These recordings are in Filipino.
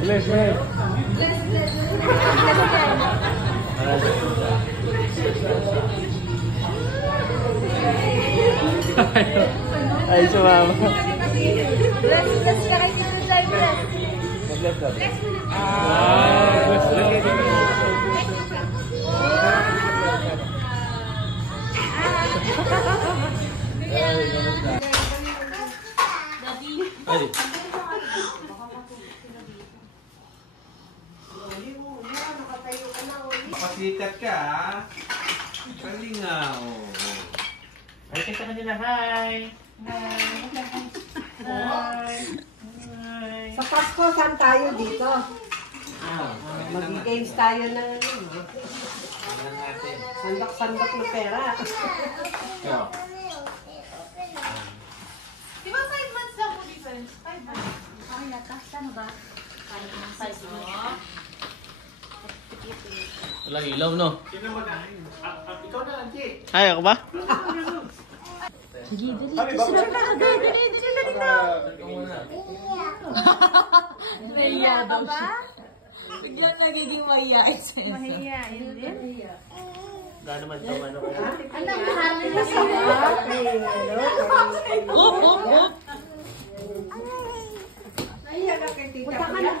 Bless, bless. Ay, sumama. Bless ka kay Tito Jai, bless. Bless ka. Bless. Ay. Pasikat ka, ha? Kalingaw. Ay, kita ka nila. Hi! Hi! Sa Pasko, saan tayo dito? Mag-games tayo ng sandak-sandak na pera. Di ba 5 months lang po difference? 5 months. Ay, yata. Saan ba? 5 months. Walang ilaw, no? Sino mag-ahin? Ikaw na, Angie. Ay, ako ba? Sige, dali. Sila na agad. Dali dito. Mahiya ka ba? Biglang nagiging mahiyain sa isa. Mahiyain din. Gano'n man ito, ano? Anong mahal na sila? Oop! Nahiya ka kay Tita Pia.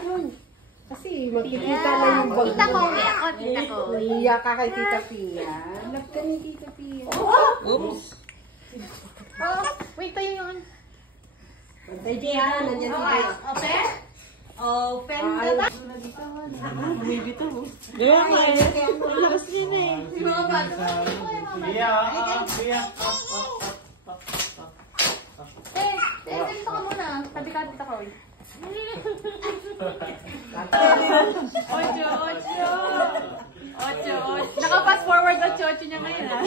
Kasi makikita na yung bag Tita ko, mo. ako, tita ko. Nahiya ka kay Tita Pia. Love ka ni Tita Pia. Oops! Oh, wait tayo yung ano. Pantay diyan, nandiyan si Pia. Open? Open na ba? Diba nga eh? Lakas din eh. Yung mga bata. Pia, Pia. Dito ka muna. Tabi ka dito ko. Ocho. Naka-fast forward 8 niya ngayon, ha?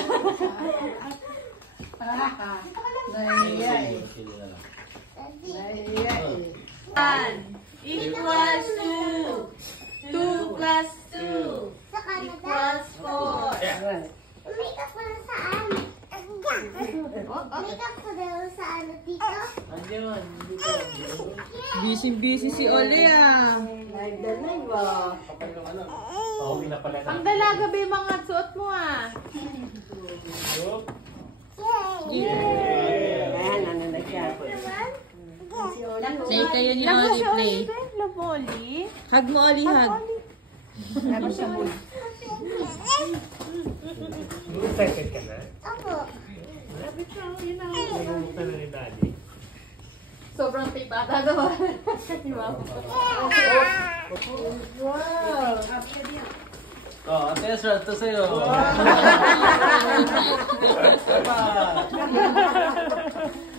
Nahiya eh. Nahiya eh. 1 equals 2. 2 plus 2 equals 4. Umikat mo na saan? Umikat mo na saan dito? Busy si Oli ah. Live na live ah. Ang dalaga ba yung mga suot mo, ah? Ayan, ano na siya. Play kayo ni Oli, play. Love Oli? Hug mo Oli, hug. Sabi sa mood. Excited ka na? Opo. Nagumusta na ni Daddy. Sobrang tipata daw. Diba? Wow! Oh, Ate Ezra, ito sa'yo.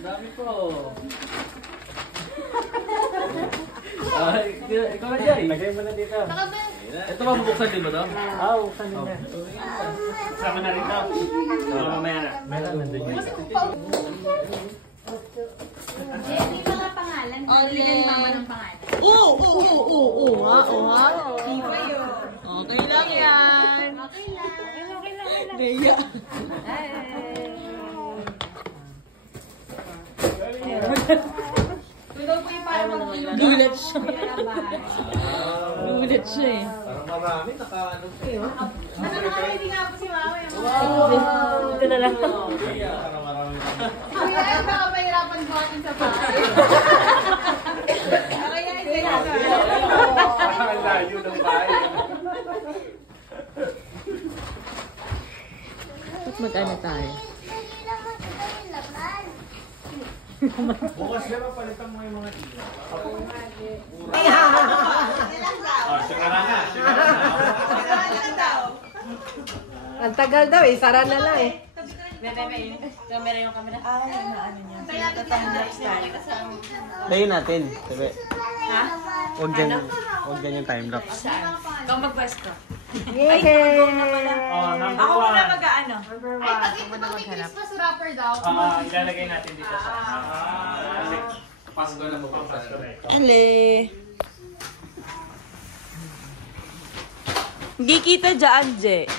Dami ko. Ay, ikaw na dyan. Lagay mo na dito. Ito ba bubuksan din ba ito? Buksan din na. Sama na rin ito. Mamaya na. Meron na din yun. Hindi mga pangalan. Bigyan ni mama ng pangalan. Oo ha. Di ba yun? Okay lang yan. Okay lang. Gaya. Ikaw po yung parang Gulat siya. Gulat siya eh. Parang marami, naka-ano pa eh. hindi nga po si mama. Ito na lang. Parang marami. Kuya, baka mahirapan po atin sa bahay. Okay, hindi na. Ang layo ng bahay. Ba't mag-ano tayo? Hindi naman ito yung laman. Bukas na palitan mo yung mga tila. Sigara na. Ang tagal daw eh, sara na lang eh. Camera yung camera. Layin natin. Sabi. Ha? Huwag dyan yung time-lapse. Ikaw mag-best ko. Yay! Number Ako 1. muna mag-ano. Ay, pag ito ba may Christmas wrapper daw? Ilalagay natin dito sa... Kasi Pasko na po. Pasko na ito. Ali. Hindi kita dyan, Je.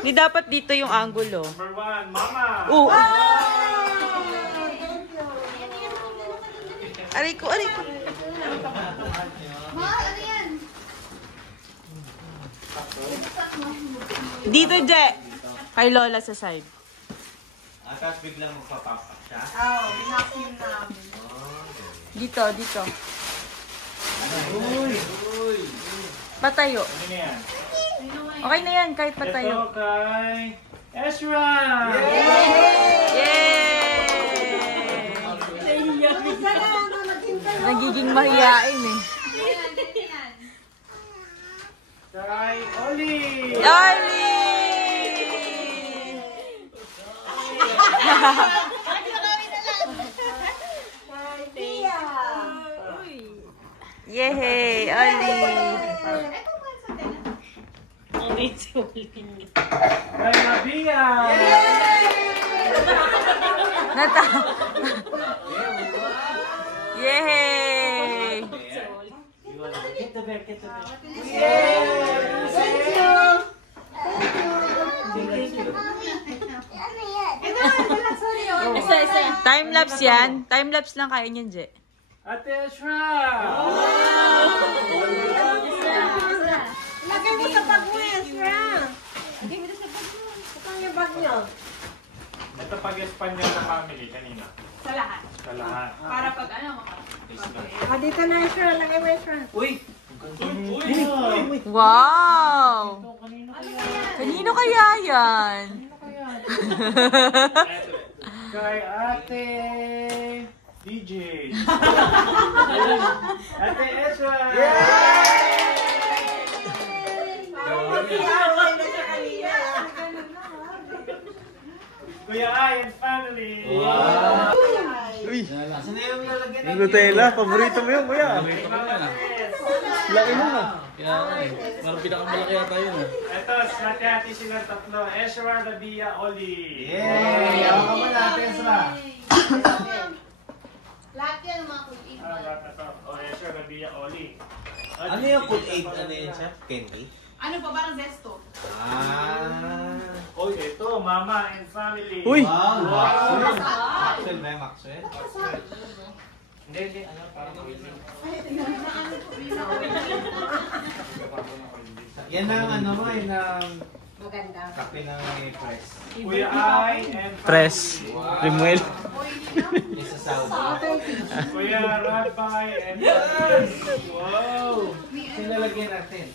Hindi dapat dito yung angulo. Number 1, Mama! Oo. Aray ko, aray ko. Ma, ano yan? Dito, Je. Kay Lola sa side. Tapos biglang magpapapak siya. Oo, binakim namin. Dito, dito. Uy! Patayo. Ano na yan? Okay na yan, kahit patayo. Ito kay Ezra! Yay! Nagiging mahiyain eh. Kay Oli! Oli! Yehey! Oli! Kay Mabia! Nata! Yehey! Get the bear, get the bear. Thank you. Ano yan? Time-lapse yan. Time-lapse lang kaya niyan, Je. Ate Ezra! Lagay mo sa bag mo, Ezra. Lagay mo sa bag mo. Saan yung bag niyo? Ito pag-Espanyol na family kanina. Sa lahat. Sa lahat. Para pag ano, Dito na, Ezra. Lagay mo, Ezra. Uy! Wow! Kanino kaya yan? Kay Ate DJ. Ate Ezra! Kuya Ay and family. Wow! Uy! Saan na yung lalagyan natin? Nutella, paborito mo yun, kuya. Laki mo na. Kaya parang pinakamalaki yata yun. Ito, hati-hati silang tatlo. Ezra, Rabia, Oli. Yay! Ako ka muna, Ate Ezra. lahat yan mga kulit. Lahat na to. O, Ezra, Rabia, Oli. Ano yung food aid? Ano yun siya? Candy? Ano pa, parang zesto. Ah! Oy, ito, Mama and family. Uy! Wow! Maxwell ba yung Maxwell? Hindi, hindi. Ano, parang willing. Yan ang ano mo, yan ang Maganda. kape ng press. Kuya Ay and family. Press. Rimuel. Isa Saudi. Kuya Rabay and family. Wow! Sinalagyan natin.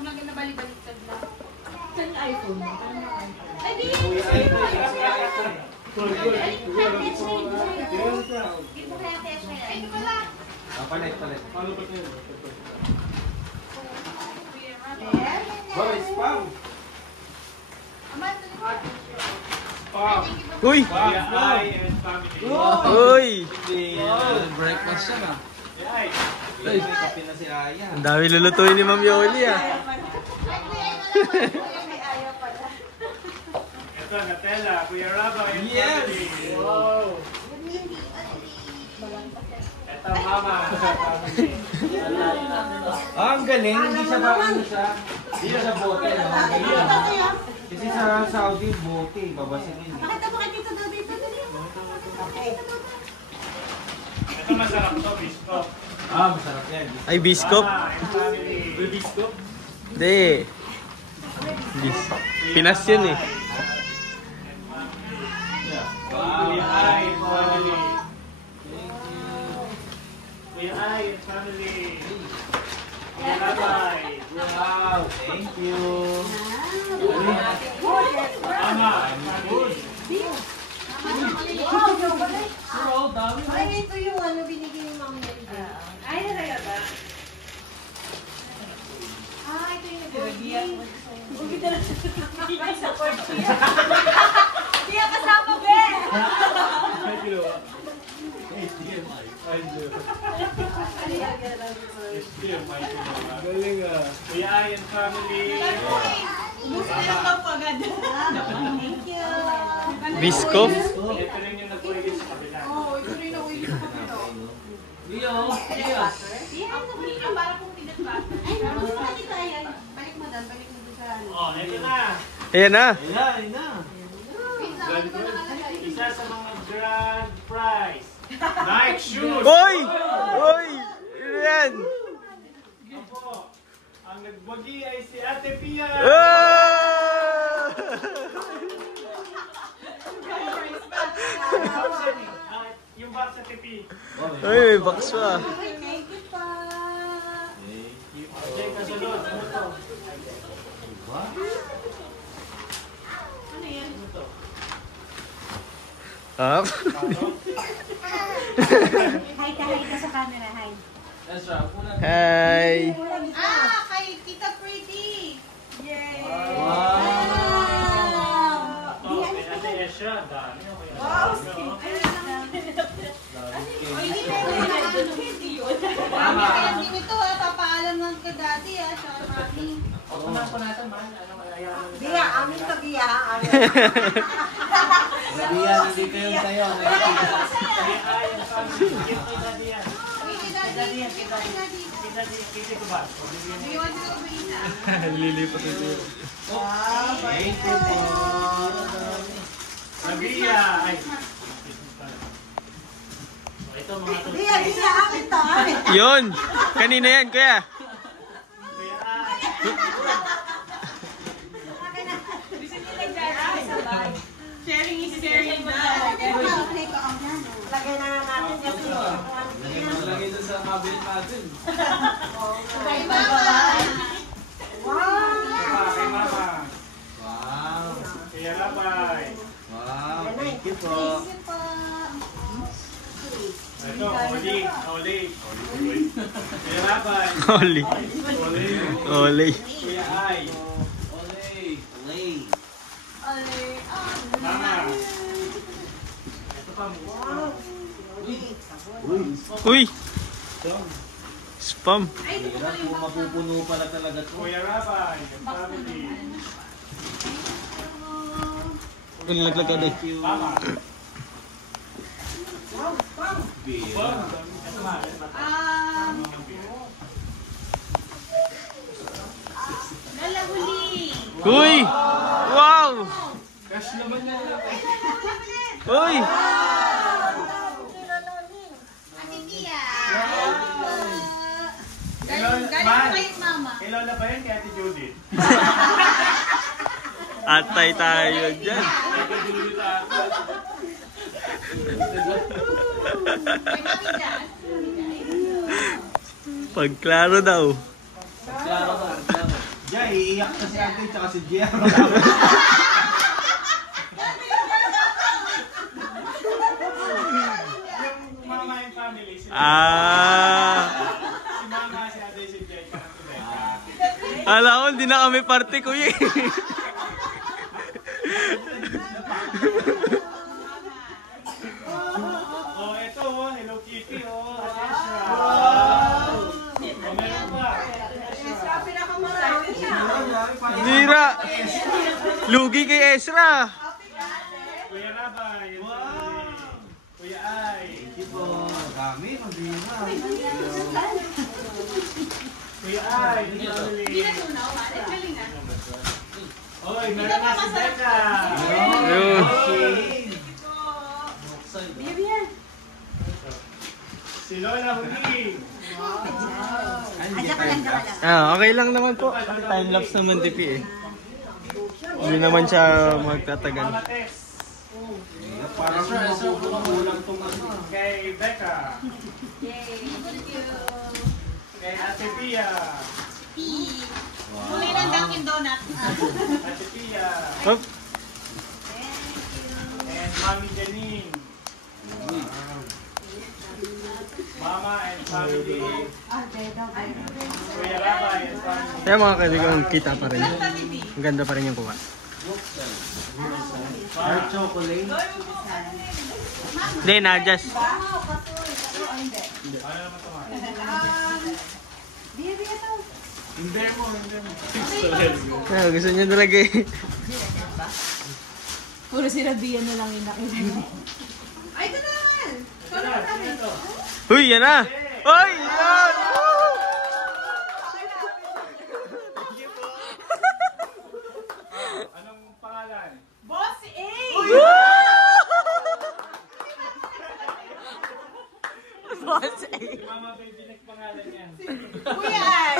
Naging nabalik-baliktad lang. Saan yung iPhone mo? Ay, di! Kuya ay ito, yung si ito. Dito kaya Tesha. Ay, ito pala. Palit, palit. Ano ba ito? Wow, spam! Ama, ito Pop! Uy! Kuya Ay and family. Uy! Breakfast siya na. Kuya Ay. Ay, kape na si Aya. Ang dami lulutuin ni Ma'am Yoli ah. Ito, Nutella. Kuya Rabay and Yes! family. Wow! Ito, Mama and family. Ah, ang galing. Hindi siya ba ano siya? Hindi siya sa bote. No? Ang galing. Kasi sa Saudi, bote. Babasagin. Pakita mo kay Tito Dodi. Ito masarap to, biskop. Ah, masarap yan. Ay, biskop? Mama and family. Biskop? Hindi. Pinas yun eh. Kuya Ay and family. Kuya Ay and family. Kuya Rabay. Wow, thank you. Mama and family. Ay, ito yung ano binigay ni Ma'am Mary. Ay, talaga ba? Ah, ito yung nag-order. Hindi ka kasama, be! Ay, ginawa. Ay, galing ah. Kuya Ay and family. Umusin lang daw pagad. Thank you. Biskop? Ito rin yung nag-uwi sa kabila. Oo, ito rin ako yung kapito. Ang para pong peanut butter. Ay, gusto ka dito ay. Balik mo doon sa ano. Oh, ito na. Ayan na. Ayan, ayan na. Pizza Isa sa mga grand prize. Nike shoes. Hoy! Hoy! Ano yan? Opo. Ang nagbagi ay si Ate Pia. Ah! Yung box sa Ate Pia. Ay, may box pa. Thank you pa. Jay, kasunod. Ano to? Up. Hi ka sa camera. Hi. Hi. Kay Tita Pretty. Yay! Oh, kay Ate Esha. Dami. Wow! Mama. Hindi nito papaalam lang ka dati sa mami. Biya, amin ka biya. Nabiya, nandito yung tayo. Lilipat ito. Thank you po. Nabiya. Ay. Ito mga to. Biya, biya, amin to, amin. Yun! Kanina yan, kuya. Sharing is caring na. Lagay na natin kasi. Lagay doon sa cabinet natin. Kay Mama. Kay Mama. Wow. Kaya Labay. Wow. Thank you po. Ito, Oli. Kaya Labay. Oli. Oli. Oli. Kuya Ay. Olay. Mama. Ito pa mo. Uy! Spam. Hirap po, mapupuno pala talaga to. Kuya Rabay. Family. Nilaglag ka din. Mama. Beer. Ito ma. Lalahuli. Uy! Wow! Cash naman yan. Uy! Ate Tia. Man. Galing kay Mama. Kay Lola ba yan? Kay Ate Judith? Atay tayo dyan. Ate Judith ata. Kay Mami dyan. Pagklaro daw. Klaro ba? Klaro. Jay, iiyak na si Ate tsaka si Jero. Yung Mama and family. Si Mama, si Ate, si Jay. Alam ko, hindi na kami party, kuya. Oh, ito oh. Hello Kitty oh. Atensya. Oh, meron pa. Zira! Lugi kay Ezra. Kuya Rabay. Kuya Ay. Thank you po. Dami, mabira. Kuya Ay. Family. Oy, meron na si Becca. Ayun. Si Lola Huli. Ah, okay lang naman po. Time-lapse naman tipi eh. Hindi naman siya magtatagal. Mama Tess. Parang mapupulang itong ano. Kay Becca. Kay Ate Pia. Huli ng Dunkin Donuts. Ate Pia. Hop. And Mami Janine. Mama and family. Kuya Rabay and family. Kaya mga kaibigan, kita pa rin. Ang ganda pa rin yung kuha. Dark chocolate. Hindi, na-adjust. Ano naman ito ma? Hindi mo. Ah, gusto niya talaga eh. Puro sila Bia na lang yung nakita. Ay, ito naman. Ito. Uy, yan na! Uy, yan! Anong pangalan? Boss A! Woo! Mama baby nagpangalan yan. Kuya Ay!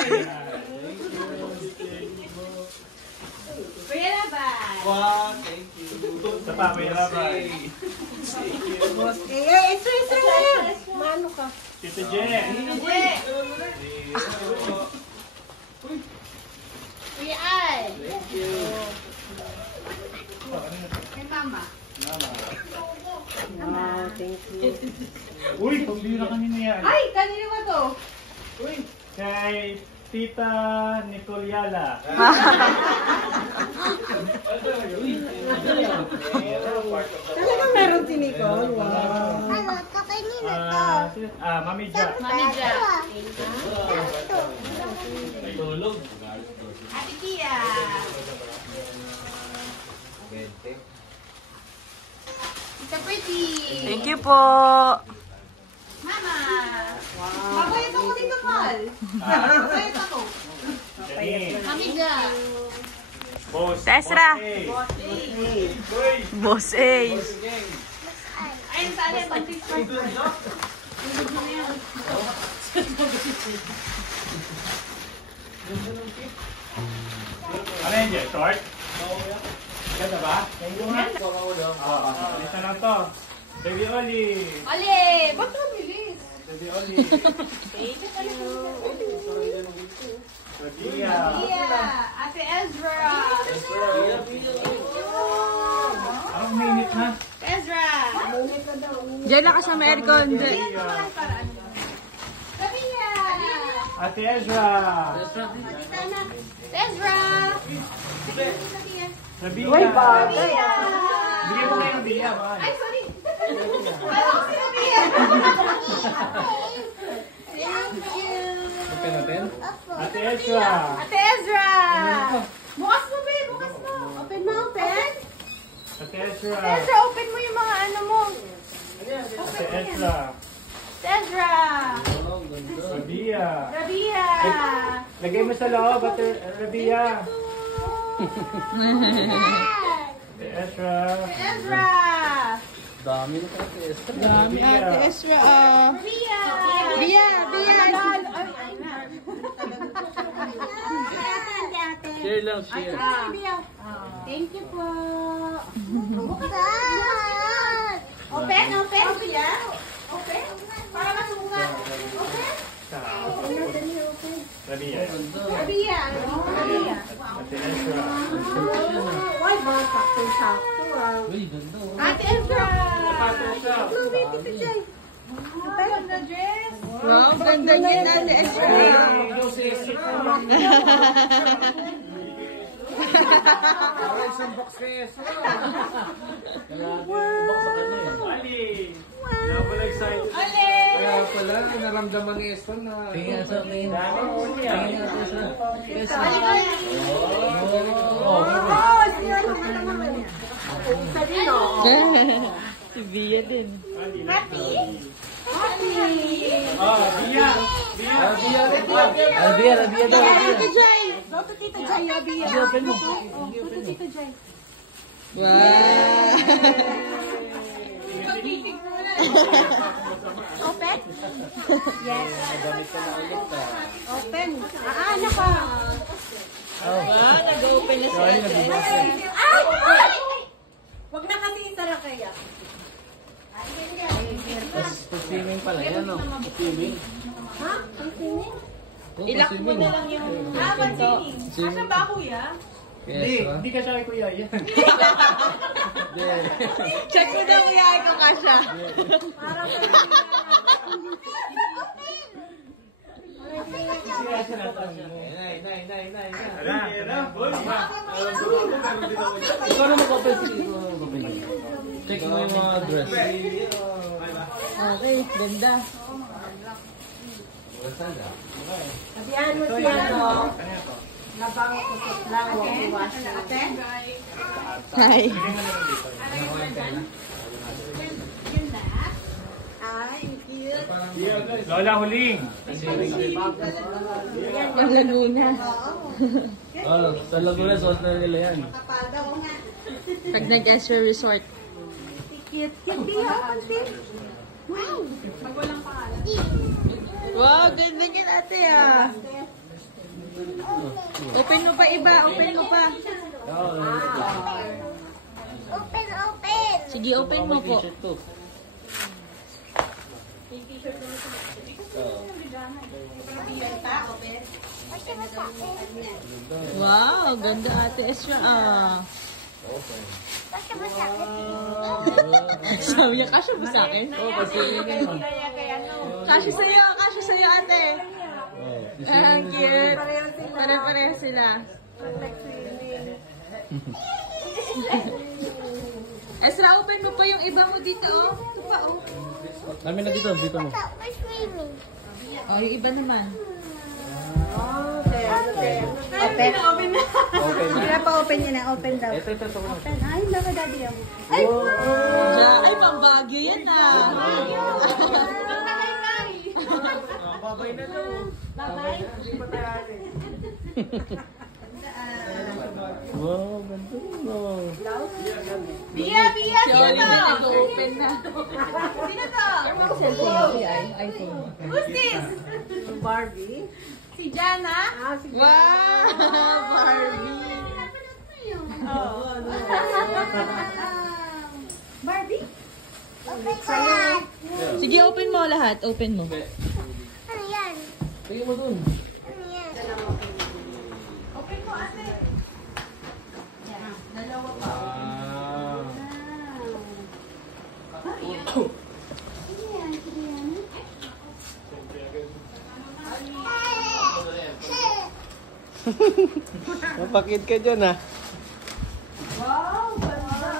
Kuya Labay! Wow, thank you. Sa papi na ba? Extra. Mano ka? Tito Jen. Kuya Ay! Thank you. Kay Mama. Thank you. Uy, pambira kanina yan. Ay! Kanina ba to? Uy, kay Tita Nicoliala. Talagang meron si Nicole. Wow. Ano, kakainin na to. Mami Ja. Mami Ja. Tulog. Ate Tia. Tita Pretty. Thank you po! Mama. Babayad ako dito, Mal! Babayad ako! Janine. Mami Ja. Boss. Tesra. Boss A. Uy. Boss Ace! Ayun sa alin, pag-Facebook. Ano yan dyan? Short? Ganda ba? Alis na lang to. Baby Oli. Oli! Ba't ka bilis? Baby Oli. Sophia. Tia. Ate Ezra. Ang minute na. Ezra. Diyan na ka sa may aircon. Sophia. Sabia. Ate Ezra. Ezra. Rabia. Uy, ba? Sabia. Bigyan mo kayo ng Bia. Ay, sorry. Alam ko si Sabia. Thank you. Ate Ezra. Ate Ezra. Bukas mo, babe. Bukas mo. Open mo, open. Ate Ezra. Ezra, open mo yung mga ano mo. Ate Ezra. Ezra. Rabia. Rabia. Lagay mo sa loob, Ate Rabia. Ate Ezra. Ezra. Dami na pala kay Esther. Dami Ate Ezra. Rabia. Bia! Share lang, share. Thank you po. Buksan. Open, open. Open. Para masunga. Open. Rabia. Rabia. Rabia. Ate Ezra. Why ba? Sakto-sakto. Uy, ganda oh. Ate Ezra. Ganda dress! Wow, ganda niya Ate Ezra! Ali. Kaya pala excited. Ale. Kaya pala, naramdaman ni Esther na... Tingnan sa akin. Dami mo niya. Tingnan natin sa... Si Bia din. Happy? Oh, Bia. Bia. Rabia daw. Tito Jai! Go to Tito Jai, Bia! Open mo. Go to Tito Jai. Wow! Open? Yes. Open. Ano ka? Wow, nag-open na si Ate Ezra. Ay! Ay! Wag na kasi isara kaya. Swimming pala yan, no? Swimming. Ha? Ang singing? Ilak mo na lang yung pinto. Asa ba, kuya? Hindi, hindi ka siya kay Kuya yan. Check mo daw kuya ikaw kasha. Ikaw na mag-open. Check mo yung mga dress. Okay, ganda. Sabihan mo siya, no? Nabang kusot lang, wag iwas. Hi. Ay, cute. Lola Huling. Yung Laguna. Oh, sa Laguna, suot na nila yan. Pag nag-Ezra Resort. Cute. Cute, Bia. Open, Pag walang pangalan. Wow, ganda kin ate ah. Open mo pa iba, open mo pa. Open, open. Sige, open mo po. Kasi mo sa akin. Wow, ganda ate Esra ah. Kasi mo sa akin. Sabi niya, kasya ba sa akin? Kasya sa'yo ate. Ang cute. Pare-pareho sila. Esra, open mo pa yung iba mo dito oh. Ito pa oh. Namin na dito mo. We're swimming. Oh, yung iba naman. Open na. Sila pa open niya na. Open daw. Ito. Open. Ay, laka daddy ako. Ay, pang Baguio yan ah. Babay na daw. Wow, ganda mo. Bia! Si Oli na nag-open na. Sino to? Cellphone niya ay iPhone. Who's this? Barbie. Si Jana? Wow! Barbie! Barbie? Open ko yan. Sige, open mo lahat. Open mo. Ano yan? Tingin mo dun. Ano yan? Open mo, ate. Mapakit ka dyan ah. Wow, ganda.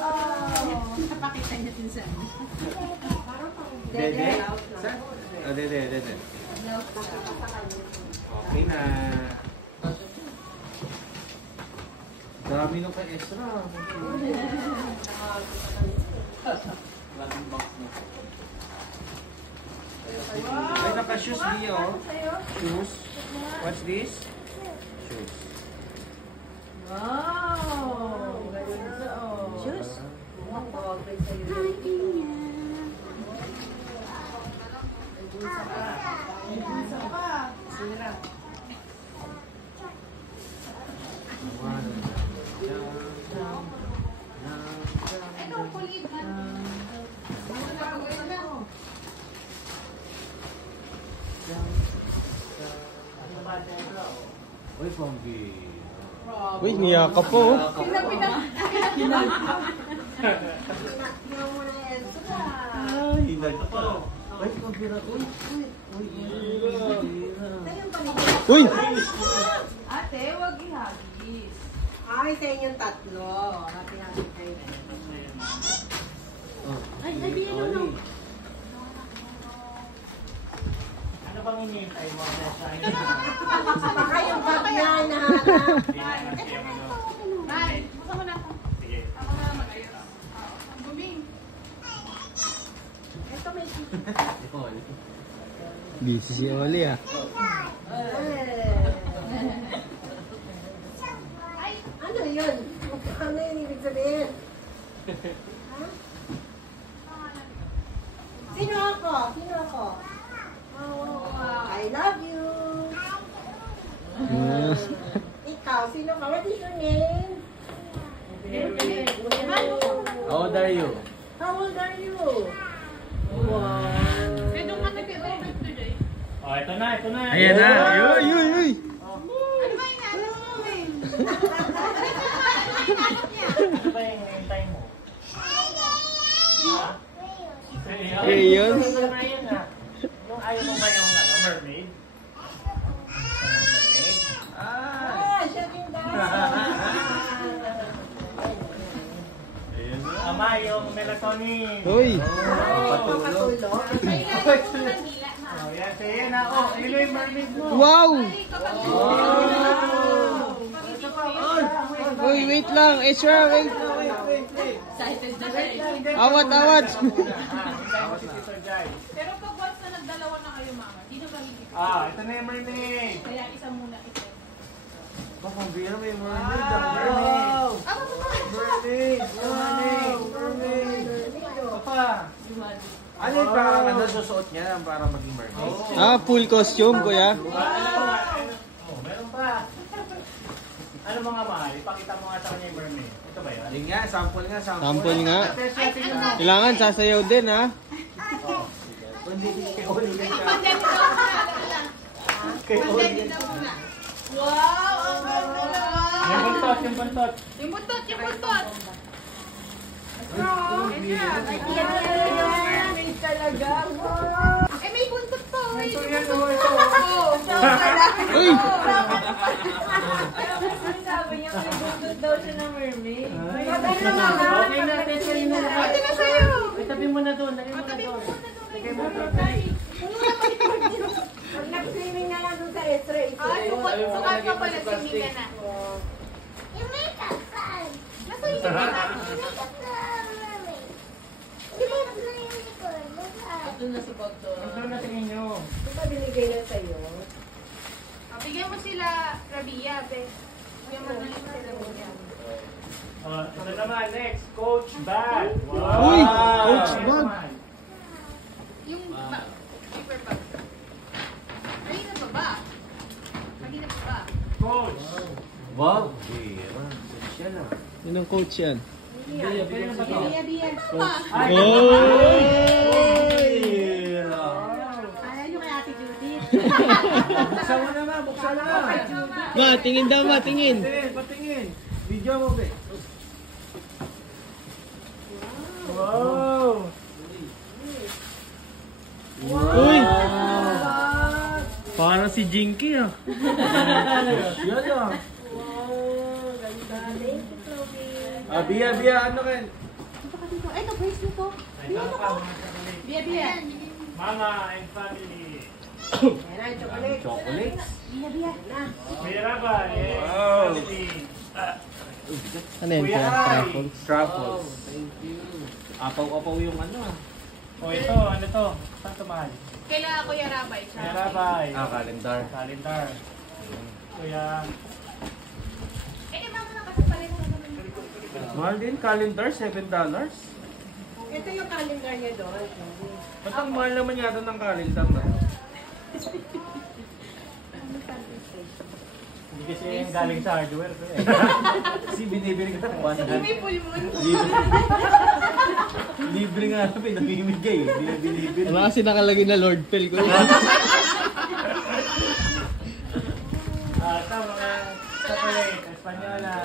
Napakita niya din sa ano. Dede? Dede. Okay na. Dami nung kay Esra. Ay, naka-shoes niyo. Shoes. What's this? Shoes. Wow. Ganda oh. Shoes? Okay sa'yo. Ito, kulit. Uy, Pombi. Uy, niya ka po. Ay, hinag pa. Uy, pabira. Uy! Ate, wag ihagis. Ay, sa inyong tatlo. Happy kayo. Ay, bino no. Ano bang hinihintay mo? Baka yung bag niya na. Ay, buka mo na ako. Sige. Ako na mag-ayos. Buming. Ito may Busy si Oli ah. Ano yun? Ano yun ibig sabihin? Sino ako? Sino ako? I love you. Ikaw, sino ka? What is your name? How old are you? How old are you? Wow. Pwede ka nag-open today. Oh, ito na. Ayan na. Uy, uy, uy. Ano ba yung ano mo eh? Ano ba yung hinihintay mo? Okay, yun. Ayun na. Yung ayaw mo ba yung mermaid? Mermaid? Ah, siya yung Ama, yung melatonin. Uy. Patulog. Oh, yan. Sige na. Oh, yun yung mermaid mo. Wow! Uy, wait lang. Esra, wait. Excited na siya. Awat, awat. Hintay mo si Tito Jai. Pero pag once na nagdalawa na kayo, mama, di na ba hindi? Ah, ito na yung mermaid. Kaya isa muna ito. Baka bira may Mermaid. Ah, Mermaid. Mermaid. Mermaid. Ito pa. Ano yung parang ano susuot niya para maging mermaid? Ah, full costume, kuya. Meron pa. Ano mga mahal? Ipakita mo nga sa kanya yung mermaid. Ito ba yun? Yun nga, sample nga, sample. Sample nga. Kailangan sasayaw din, ha? Kundi kay Oligan ka. Pandemic daw muna. Kay Oligan. Pandemic daw muna. Wow! Ang ganda naman! Yung buntot, yung buntot. Yung buntot, yung buntot! Eh, may buntot to. May buntot. Uy! Sabi niya, may buntot daw siya ng mermaid. Okay na, testing mo na. Ate na sa'yo. Itabi mo na doon, lagay mo na doon. Lagay mo na doon. Pag nag-swimming na lang doon sa race. Sukat ka pala, swimming ka na. You make a fun. Nasa yung swimming ka. You make a fun, mermaid. You make a fun unicorn. Look at. Doon na si Boto. Ano na tingin nyo? Ito ba binigay na sa'yo? Bigyan mo sila Rabia, be. Bigyan mo sila Rabia. Ito naman, next, Coach Bag. Uy! Coach Bag. Yung paper bag. Kanina pa ba? Kanina pa ba? Coach. Wow! Bira. Siya na. Yun ang coach yan. Bia, Bia. Tama. Oy! Bira. Ayaw nyo kay Ate Judith. Buksan mo naman, buksan na. Ma, tingin daw, ma, tingin. Patingin, patingin. Video mo, be. Wow! Uy! Para si Jinky, ah. Yan ah. Bia, Bia, ano kan? Ay, ito, bracelet to. Bia, Bia. Mama and family. Yan ang chocolate. Chocolates? Bia, Bia. Mayra ba? Wow. Family. Ano yan, Kuya kuya? Ay. Truffles? Truffles. Thank you. Apaw-apaw yung ano ah. O ito, ano to? Saan ito mahal? Kaila Kuya Rabay. Mayra ba? Calendar. Calendar. Kuya. Eh, di ba mo na kasi pala sa Mahal din, calendar, $7. Ito yung calendar niya doon. Ba't ang mahal naman yata ng calendar na? Hindi kasi yung galing sa hardware ko eh. Kasi binibili ka ng 100. May full moon. Libre nga ito, pinamimigay. Hindi na binibili. Wala kasi nakalagay na Lord Phil, kuya. Ito mga chocolate, Espanyola.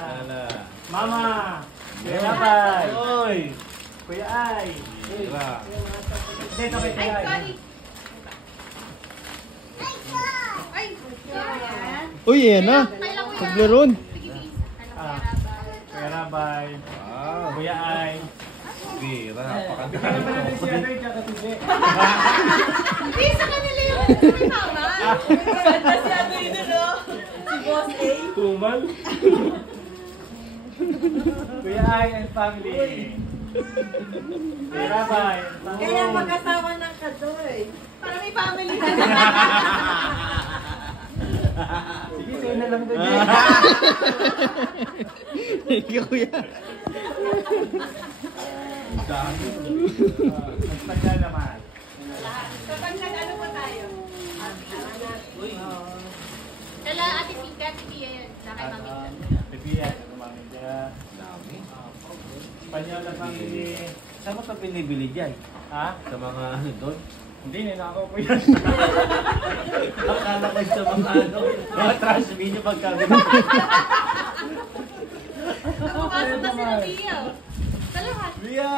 Mama! Kuya Rabay! Oy! Kuya Ay! Bira. Hindi, ito kay Ay, Kuya Ay. sorry. Ay, yan. Uy, yan na. Kaila Kuya. Paglaron. Sige, sige. Ah, Kuya Rabay. Wow. Kuya Ay. Bira. Bigyan naman natin si ano yung kakatubi. Hindi, sa kanila yung may tama. Kasi ano yun, no? Si Boss A. Tumal. Kuya Ay and family. Kuya Rabay and family. Kaya mag-asawa ng kadoy. Para may family na. Sige, sa'yo na lang doon. Thank you, kuya. Nagtagyan naman. Kapag nag-ano pa tayo? Kala Ate Pika, Ate Pia yan. Sa kay Mamita. Pipiyan, ano mami dyan. Dami. Espanyol na family. Saan mo ito pinibili dyan? Ha? Sa mga ano doon? Hindi, ninakaw ko yan. Akala ko sa mga ano, mga trash video pagkabili. Pumasok na si Rabia. Sa lahat. Bia!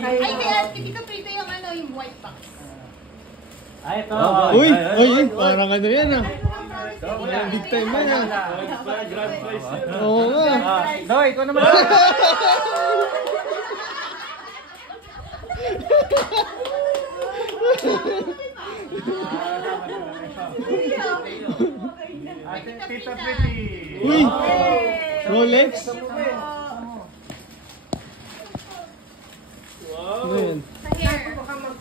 Ay, kaya Tito Prito yung ano, yung white box. Ay, ito. Uy, uy, parang ano yan, ah. Wala. Big time na yan. Grand prize yun. Oo nga. Doy, ikaw naman. Ate Tita Pretty. Uy, Rolex. Ano yan? Sa hair.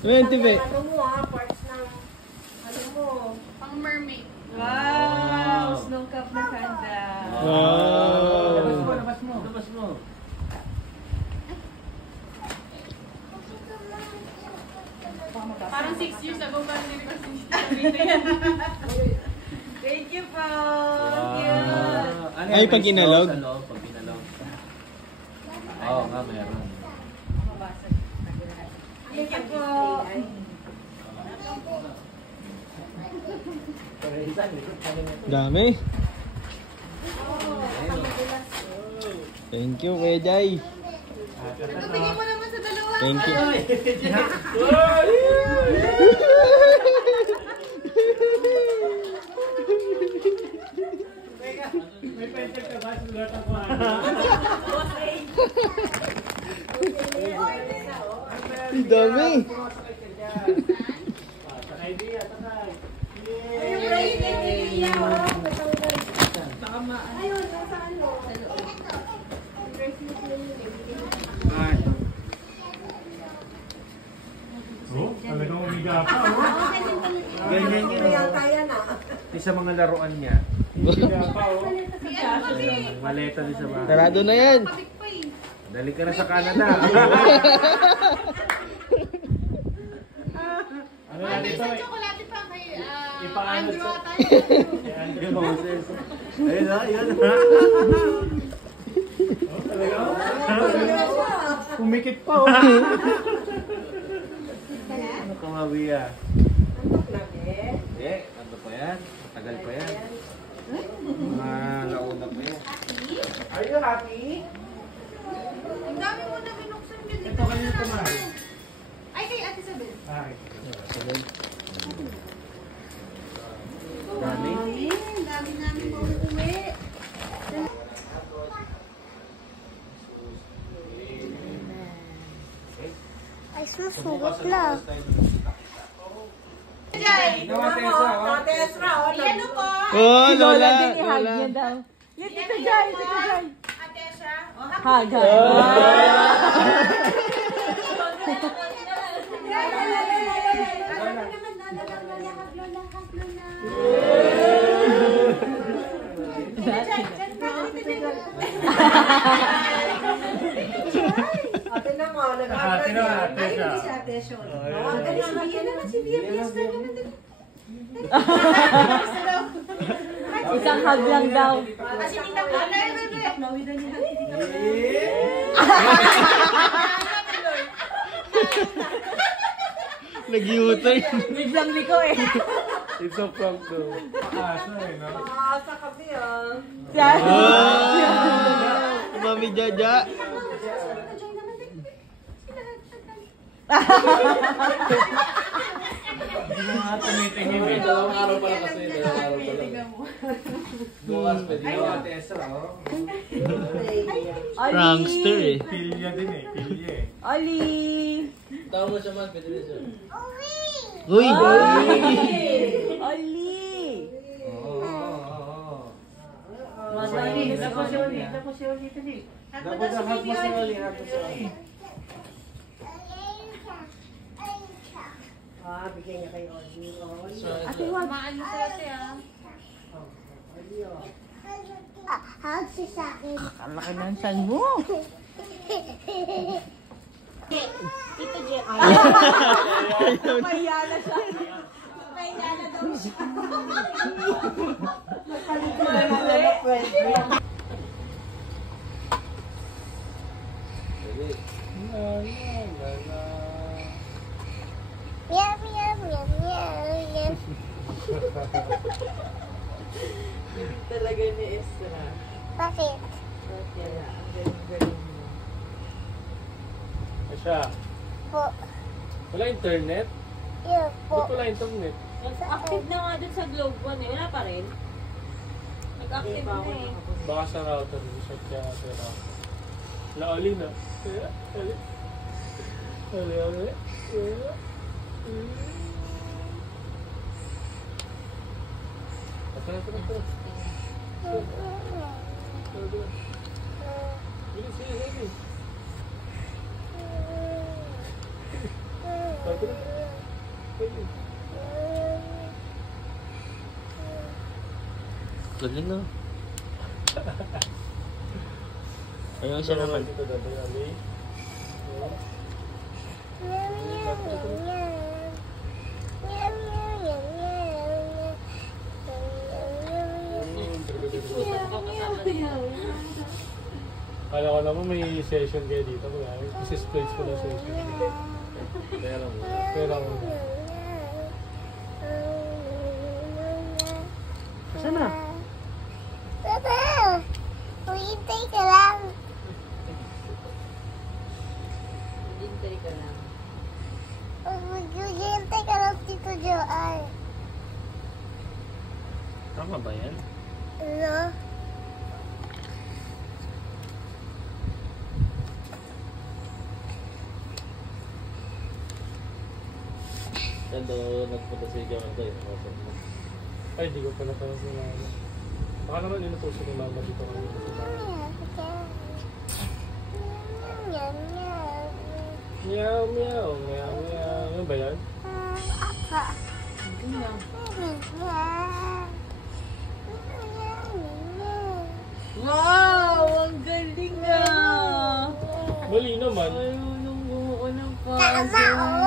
20 ba? Ano mo ha, parts ng ano mo. Pang mermaid. Wow! Snow cup na kanda. Wow. Labas mo. Labas mo. Parang 6 years ago, parang hindi ko Thank you po. Ano Ay, yan, pag may inalog? straw sa loob, pag inalog. Oo nga, meron. Thank you po. Dami. Thank you, Kuya Jai. Tingin mo naman sa dalawa. Thank you. May pencil ka ba? Sulatan ko ano? Ang dami. Sa idea, tatay. Yung bracelet ni Lia, oh. Ayun, nasa ano? Yung bracelet ni Lia. Oh, talagang umiga pa, oh. Ganyan yun. Kaya na. Yung sa mga laruan niya. Umiga pa, oh. Maleta din sa bahay. Sarado na yan. Dali ka na sa Canada. Ano na dito? Isang tsokolate pa kay Ipaano Andrew sa- ata. Andrew Moses. Ayun na, yun na. Oh, talaga? Umikit pa, oh. Ano kamawi ah? Antok na, be. Hindi, ano pa yan? Matagal pa yan. Mga launa pa yan. Are you happy? Ang dami mo na binuksan yun. Ito kanina tumahay. Ay, kay Ate Isabel. Ay. Dami. Ang dami namin uuwi. Ay, susugot na. Jai! Ate Ezra, oh. Ano po? Oh, Lola. Din i-hug Lola. niya daw. Yan, Tita Jai, Tita Jai. Ate Esha. Oh, Hug, hug. Ate naman, Ate na, ate siya. Hindi si Ate Sean. Ang ganda naman naman si Bia Fiesta naman din. Isang hug lang daw. Kasi tita ko. Nawi na niya. Nag-u-turn. Biglang liko eh. It's a prank though. Aso eh, no? Sa kabi, ah. Oh, Mami Jaja. Hindi mo nga tumitingin eh. Dalawang araw pala kasi. Dalawang araw pala. Bukas pwede yung ate Esther, oh. Prankster eh. Pilya din eh. Pilya eh. Oli! Tawag mo siya man, pwede rin siya. Uy! Oli! Oo. Tapos si Oli. Tapos si Oli. Dapat ang hug mo si Oli. Ah, bigyan niya kay Oli. Oli. Ate, wag. Maano sa ate ah. Oli, oh. Hug siya sa akin. Kalaki ng san mo. Tito Jet. Mahiya na siya. Kaya na daw siya. Meow, meow, meow, meow. Talaga ni Esra. Bakit? Siya. Po. Wala internet? Yun po. Ba't wala internet? Active na nga dun sa Globe One eh. Wala pa rin. Nag-active na eh. Baka sa router. Reset kaya pero. Laoli na. Ali. Tara. Bilis. Galing na. Ayaw siya naman. Meow, meow, meow, meow. Kala ko naman may session kayo dito. Isi-splits ko na session. Pero saan na? Papa, hintay ka lang. Hintay ka lang. Maghihintay ka lang dito, Joan. Tama ba yan? Ano? Kando, nagpunta si Joan tayo. Ay, di ko pala tanong si mama. Baka naman inutusin ni mama dito kami. Meow, meow, meow, meow. Ano ba yan? Wow! Ang galing ah! Mali naman. Ay, nung bumuo ng Tama, puzzle.